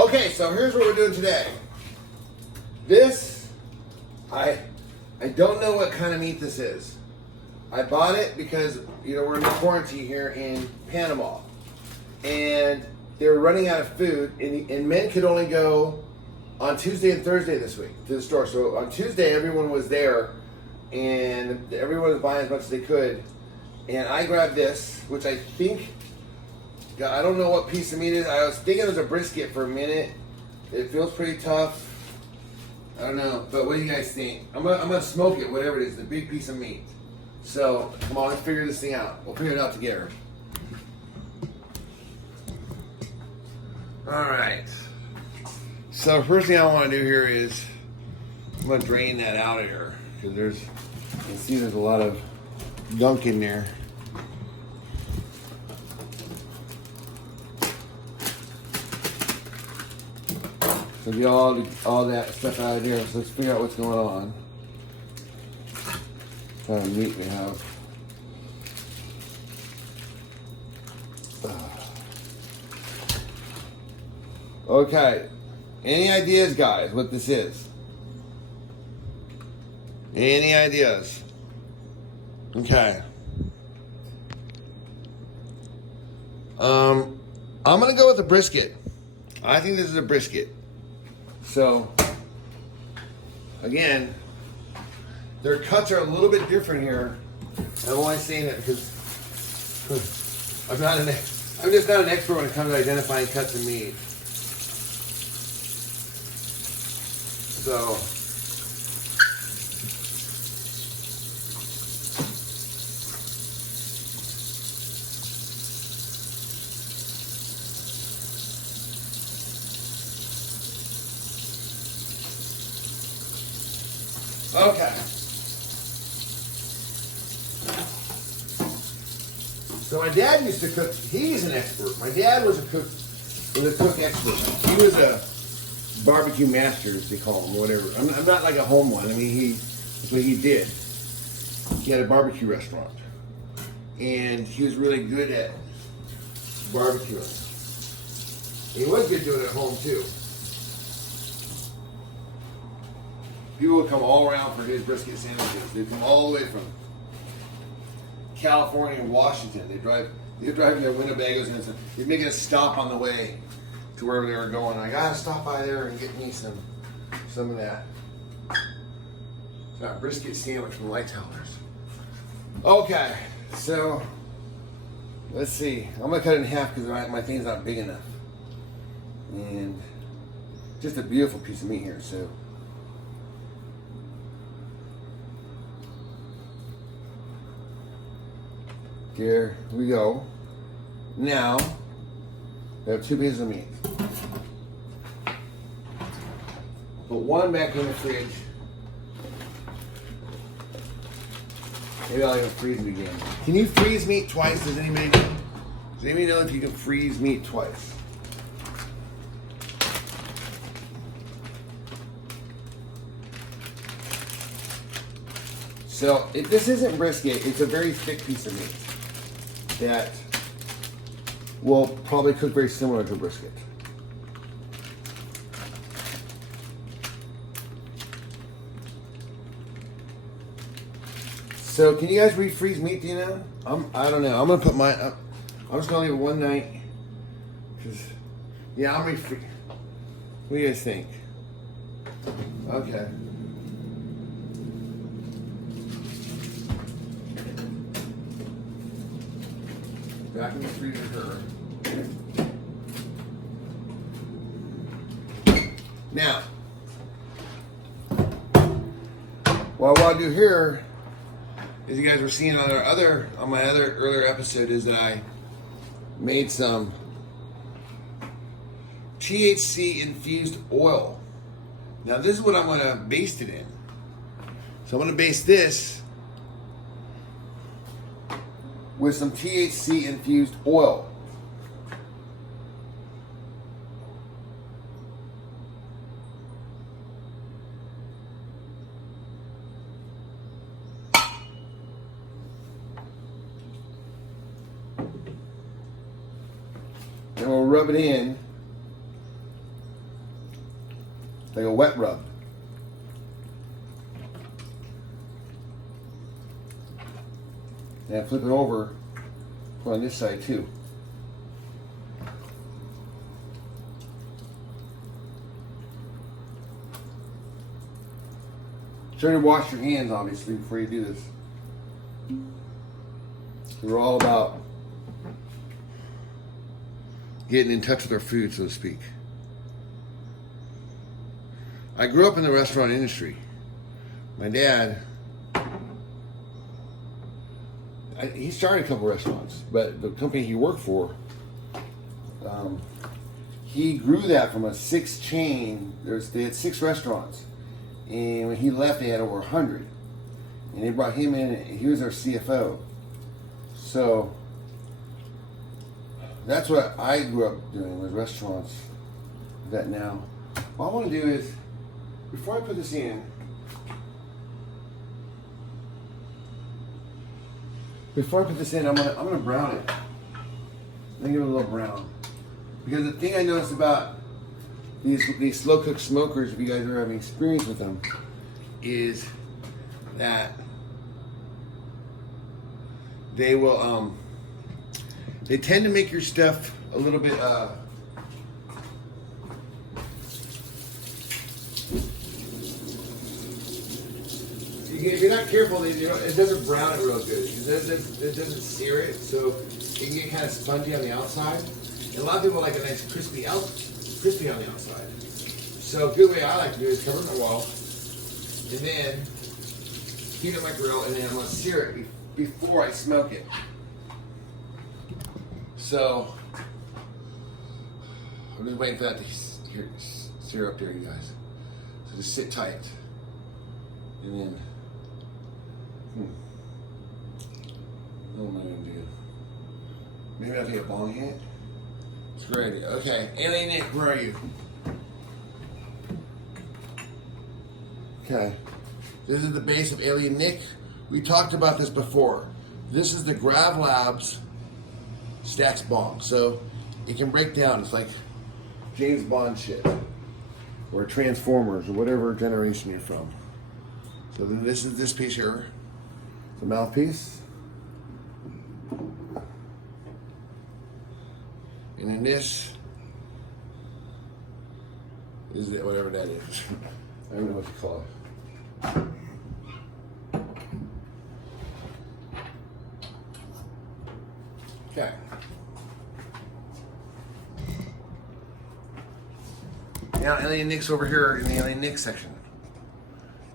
Okay, so here's what we're doing today. This, I don't know what kind of meat this is. I bought it because, you know, we're in quarantine here in Panama. And they were running out of food, and men could only go on Tuesday and Thursday this week to the store. So on Tuesday, everyone was there, and everyone was buying as much as they could. And I grabbed this, which I think, I don't know what piece of meat it is. I was thinking it was a brisket for a minute. It feels pretty tough. I don't know, but what do you guys think? I'm gonna smoke it, whatever it is, the big piece of meat. So come on, let's figure this thing out. We'll figure it out together. All right. So first thing I want to do here is I'm gonna drain that out of here because you can see there's a lot of gunk in there. So get all that stuff out of there. So let's figure out what's going on. What kind of meat we have. Okay. Any ideas, guys, what this is? Any ideas? Okay. I'm gonna go with the brisket. I think this is a brisket. So, again, their cuts are a little bit different here. I'm only saying that because I'm just not an expert when it comes to identifying cuts of meat. So, okay. So my dad used to cook. He's an expert. My dad was a cook expert. He was a barbecue master, as they call him, or whatever. I'm not like a home one. I mean, that's what he did. He had a barbecue restaurant, and he was really good at barbecuing. He was good doing it at home too. People would come all around for his brisket sandwiches. They'd come all the way from California and Washington. They'd drive in their Winnebagos and they'd make a stop on the way to wherever they were going. I gotta stop by there and get me some of that. Got a brisket sandwich from Lighthouses. Okay, so let's see. I'm gonna cut it in half because my thing's not big enough. And just a beautiful piece of meat here, so. Here we go. Now, we have 2 pieces of meat. Put one back in the fridge. Maybe I'll even freeze it again. Can you freeze meat twice? Does anybody know? Does anybody know if you can freeze meat twice? So, if this isn't brisket, it's a very thick piece of meat that will probably cook very similar to brisket. So can you guys refreeze meat, do you know? I don't know. I'm gonna put mine up. I'm just gonna leave it one night. Yeah, I'm refreeze. What do you guys think? Okay. Back in the freezer her. Now, what I want to do here, as you guys were seeing on my other earlier episode, is that I made some THC infused oil. Now this is what I'm going to baste it in. So I'm going to baste this with some THC infused oil. And we'll rub it in like a wet rub. And flip it over, put on this side too. Try to wash your hands, obviously, before you do this. We're all about getting in touch with our food, so to speak. I grew up in the restaurant industry. My dad, he started a couple restaurants, but the company he worked for, he grew that from a 6 chain. They had 6 restaurants, and when he left, they had over 100. And they brought him in. He was our CFO. So that's what I grew up doing, was restaurants. That now, what I want to do is, before I put this in, I'm gonna brown it. I'm gonna give it a little brown, because the thing I noticed about these slow cook smokers, if you guys are having experience with them, is that they will they tend to make your stuff a little bit if you're not careful, it doesn't brown it real good. It doesn't sear it, so it can get kind of spongy on the outside. And a lot of people like a nice crispy on the outside. So a good way I like to do it is cover my wall, and then heat up my grill, and then I'm going to sear it before I smoke it. So I'm just waiting for that to sear up there, you guys. So just sit tight, and then. What am I gonna do? Maybe I'll take a bong hit. It's a great idea. Okay, Alien Nick, where are you? Okay, this is the base of Alien Nick. We talked about this before. This is the Grav Labs Stacks bong, so it can break down. It's like James Bond shit, or Transformers, or whatever generation you're from. So then this is this piece here, the mouthpiece. And then this is it, whatever that is. I don't know what to call it. Okay. Now Alien Nick's over here in the Alien Nick section.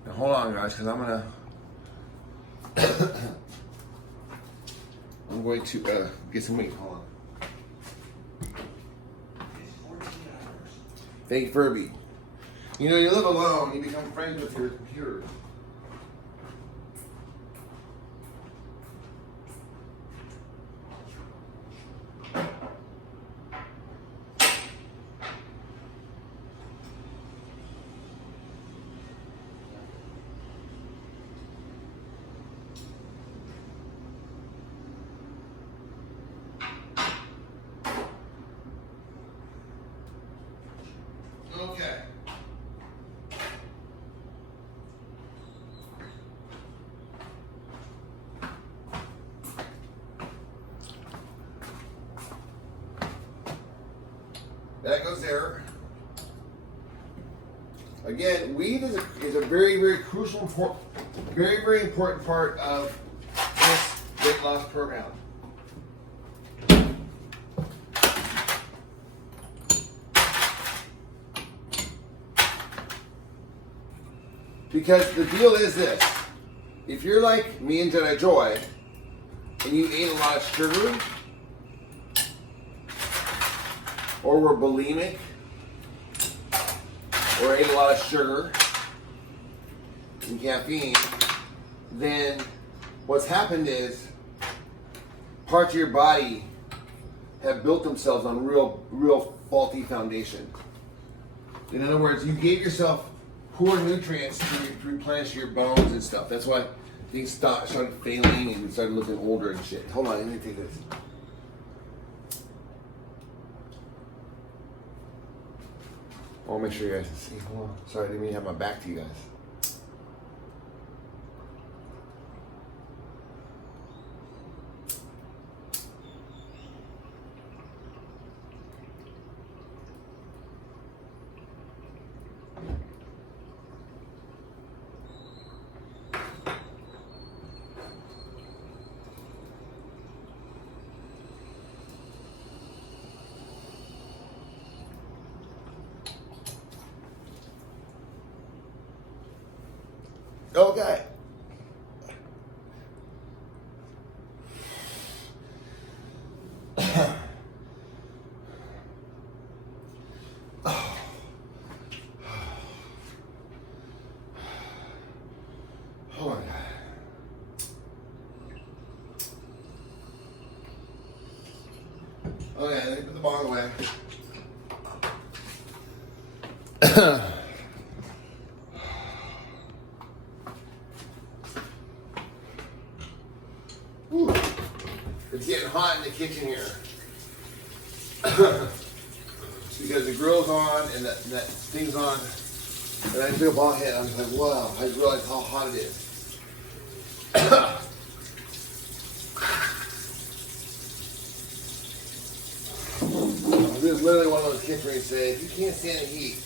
Now hold on, guys, because I'm going to get some meat. Hold on. Fake Furby. You know, you live alone, you become friends with your computer. Okay. That goes there. Again, weed is a very, very crucial, very, very important part of this weight loss program. Because the deal is this: if you're like me and Jedi Joy, and you ate a lot of sugar, or were bulimic, or ate a lot of sugar and caffeine, then what's happened is parts of your body have built themselves on real faulty foundation. In other words, you gave yourself poor nutrients to replenish your bones and stuff. That's why things started failing and started looking older and shit. Hold on, let me take this. I want to make sure you guys can see. Hold on. Sorry, I didn't mean to have my back to you guys. Okay. Hold on. Okay, let me put the bong away. Whew. It's getting hot in the kitchen here. Because the grill's on and that thing's on. And I feel ball head. I'm like, wow, I just realized how hot it is. This is literally one of those kitchens where you say, if you can't stand the heat,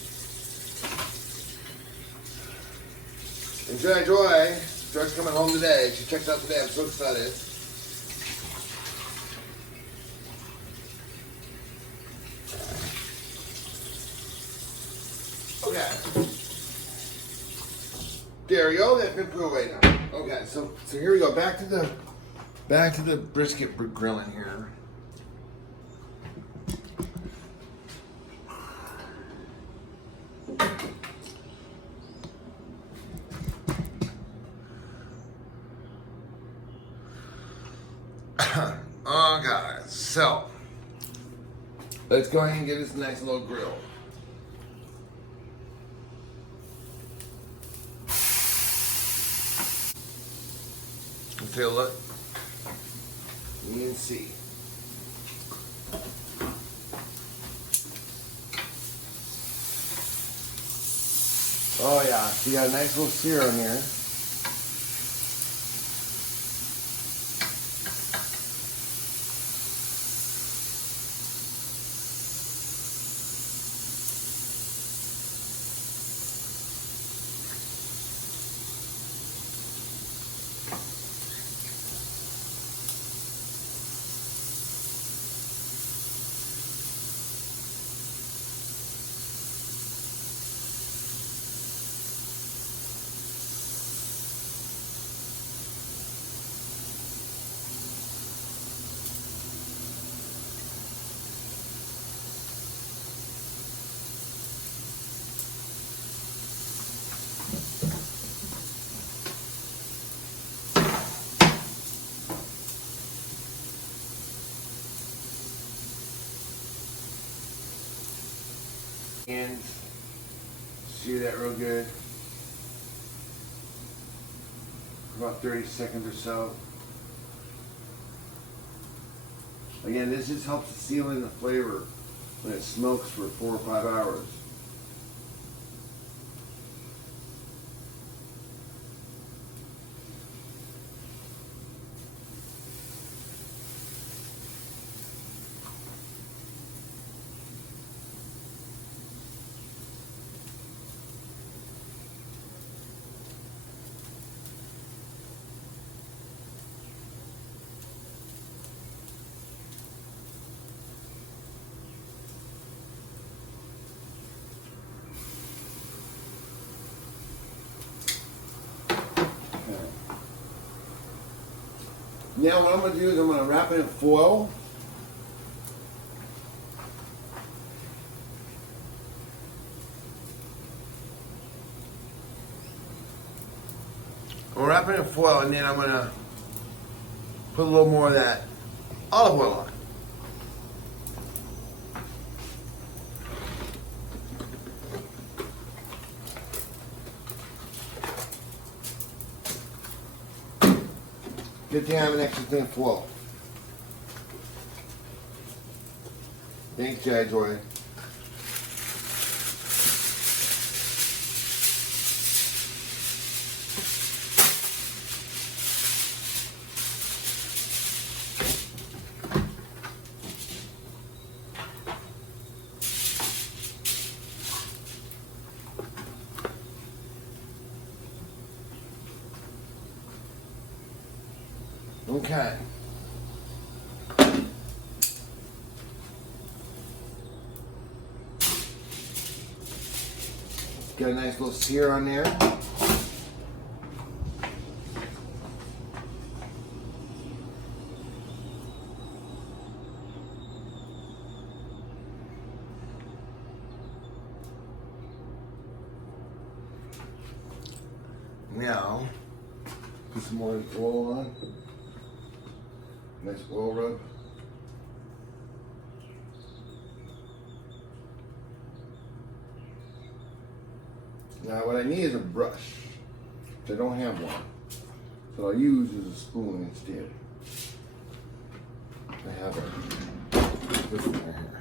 enjoy Joy. Joy's coming home today. She checks out today. I'm so excited. Okay. There we go. That's been put away now. Okay, so here we go. Back to the brisket grilling here. Okay, so let's go ahead and get this nice little grill. Let's take a look. You can see. Oh yeah, so you got a nice little sear on here. And sear that real good for about 30 seconds or so. Again, this just helps seal in the flavor when it smokes for 4 or 5 hours. Now what I'm going to do is I'm going to wrap it in foil. I'm going to wrap it in foil and then I'm going to put a little more of that olive oil on. Good thing I have an extra thin foil. Thanks, Joy. Okay. Got a nice little sear on there. Now, put some more oil on. Nice oil rub. Now what I need is a brush, which I don't have one. So I'll use is a spoon instead. I have this one right here.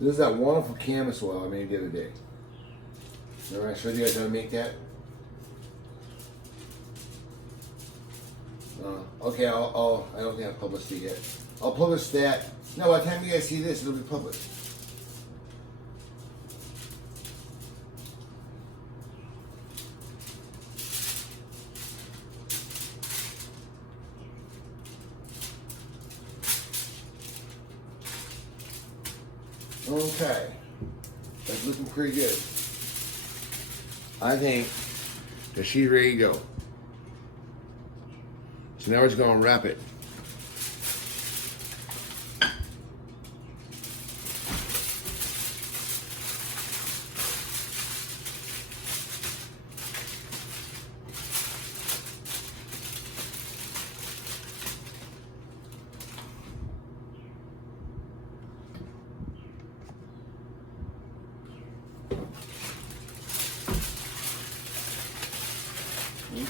This is that wonderful canvas oil I made the other day. Remember I showed you guys how to make that? Okay, I don't think I've published it yet. I'll publish that. No, by the time you guys see this, it'll be published. Okay, that's looking pretty good. I think that she's ready to go. So now we're just going to wrap it.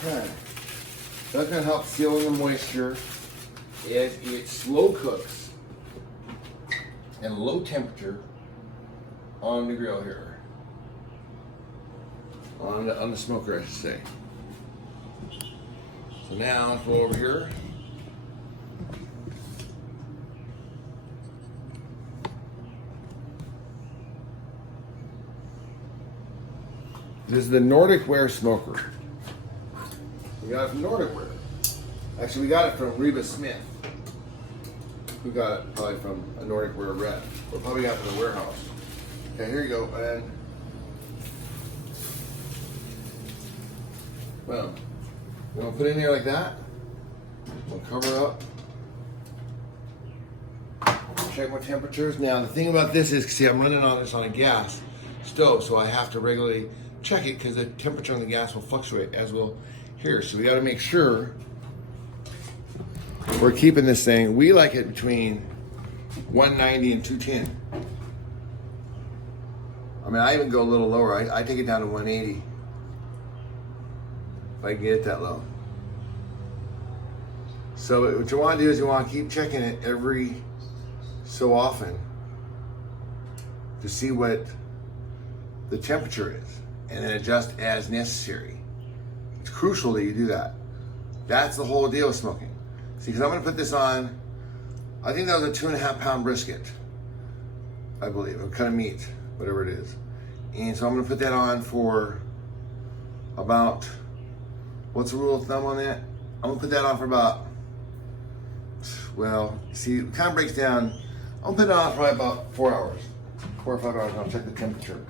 Okay, that's going to help seal in the moisture as it slow cooks at low temperature on the grill here, on the smoker I should say. So now let's go over here. This is the Nordic Ware smoker. We got it from Nordic Ware. Actually, we got it from Reba Smith. We got it probably from a Nordic Ware rep. We probably got it from the warehouse. Okay, here you go, and well, we're gonna put it in there like that. We'll cover up. Check my temperatures. Now, the thing about this is, see, I'm running on this on a gas stove, so I have to regularly check it because the temperature on the gas will fluctuate as will here. So we got to make sure we're keeping this thing. We like it between 190 and 210. I mean, I even go a little lower. I take it down to 180 if I can get it that low. So what you want to do is you want to keep checking it every so often to see what the temperature is, and then adjust as necessary. It's crucial that you do that. That's the whole deal with smoking. See, because I'm going to put this on, I think that was a 2.5 pound brisket, I believe, or cut of meat, whatever it is. And so I'm going to put that on for about, what's the rule of thumb on that? I'm going to put that on for about, well, see, it kind of breaks down. I'm going to put it on for probably about 4 hours, 4 or 5 hours, and I'll check the temperature.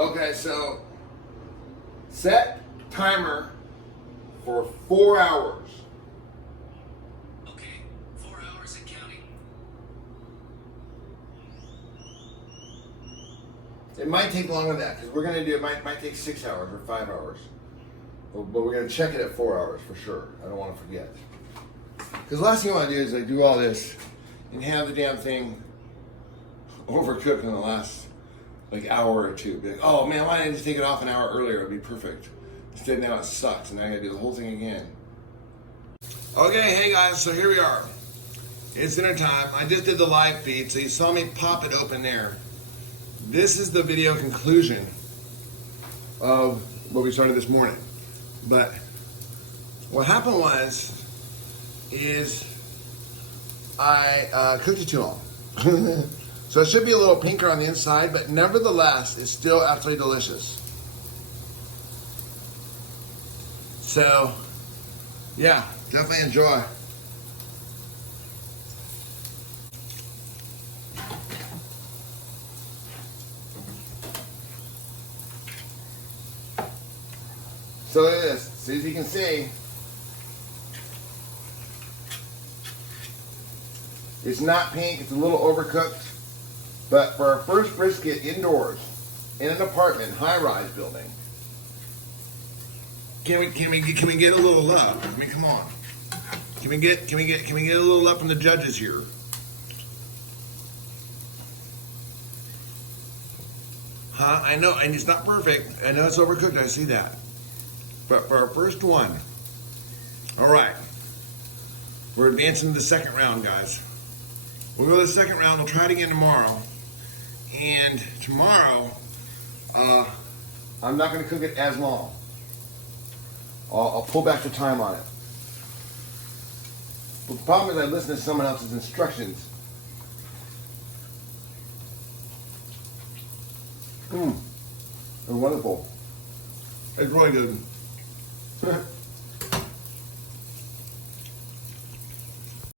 Okay, so set timer for 4 hours. Okay, 4 hours and counting. It might take longer than that because we're gonna do it. Might take 6 hours or 5 hours, but we're gonna check it at 4 hours for sure. I don't want to forget. Because the last thing I want to do is I do all this and have the damn thing overcooked in the last like hour or two. Be like, oh man, why didn't I just take it off an hour earlier? It'd be perfect. Instead, now it sucks, and now I gotta do the whole thing again. Okay, hey guys, so here we are. It's dinner time. I just did the live feed, so you saw me pop it open there. This is the video conclusion of what we started this morning. But what happened is I cooked it too long. So it should be a little pinker on the inside, but nevertheless, it's still absolutely delicious. So, yeah, definitely enjoy. So look at this. See if you can see. It's not pink. It's a little overcooked. But for our first brisket indoors in an apartment high-rise building, can we get a little love? I mean, come on. Can we get a little love from the judges here? Huh? I know, and it's not perfect. I know it's overcooked. I see that. But for our first one, all right, we're advancing to the second round, guys. We'll go to the second round. We'll try it again tomorrow. And tomorrow, I'm not going to cook it as long. I'll pull back the time on it. But the problem is I listen to someone else's instructions. They're wonderful. It's really good.